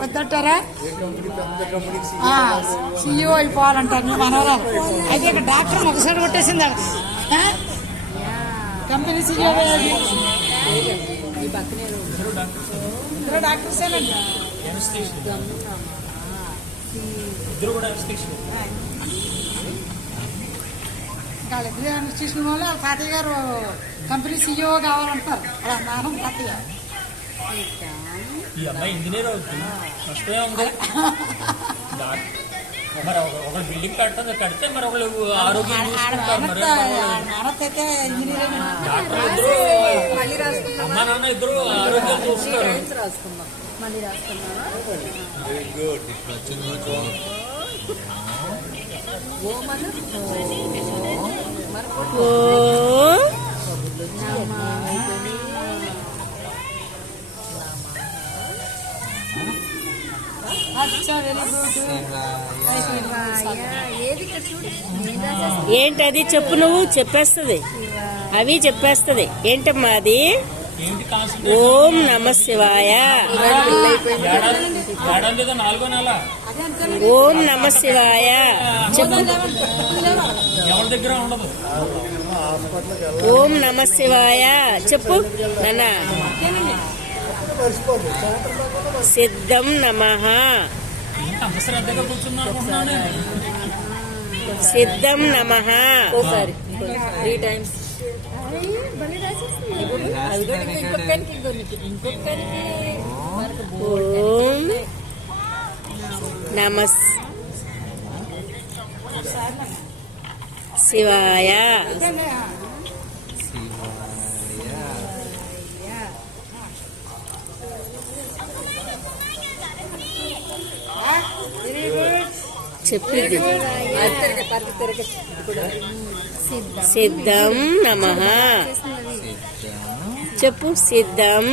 వద్దంటారా? CEO అయిపోవాలంటారు మీ మనవరాలు. అయితే ఇక్కడ డాక్టర్ ఒకసారి కొట్టేసింది కంపెనీ CEO. ఇద్దరు డాక్టర్సేనండి. వాళ్ళిద్దరు అనిస్టేషన్ వాళ్ళు వాళ్ళ తాతయ్య గారు కంపెనీ CEO కావాలంటారు. అలా నాన్న తాతయ్య. ఈ అమ్మాయి ఇంజనీర్ అవుతుంది. ఫస్టే ఉంది. మరి ఒక బిల్డింగ్ కడితే మరి ఒకళ్ళు ఆరోగ్యం నాన్నైతే ఇంజనీర్. డాక్టర్లు ఇద్దరు అమ్మా నాన్న ఇద్దరు ఆరోగ్యం చూస్తారు. ఏంటది చెప్పు, నువ్వు చెప్పేస్తుంది, అవి చెప్పేస్తుంది. ఏంటమ్మా అది? ఓం నమ శివాయ. ఓం నమ శివాయ చెప్పు. ఓం నమ శివాయ చెప్పు నాన్న. సిద్ధం నమః. సిద్ధం నమః. ఓం నమ శివాయ. చెప్పింది. సిద్ధం నమః చెప్పు. సిద్ధం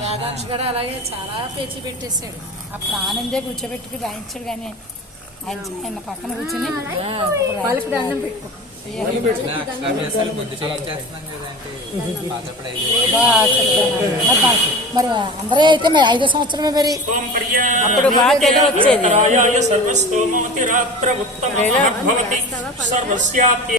వేదాంశ గారు అలాగే చాలా పేచీ పెట్టేశాడు. అప్పుడు ఆనందే కూర్చోబెట్టుకు రాయించాడు. కానీ ఆయన పక్కన కూర్చొని అన్నం పెట్టుకో. మరి అందరూ అయితే మరి 5వ సంవత్సరమే మరి అప్పుడు బాగా వచ్చేది.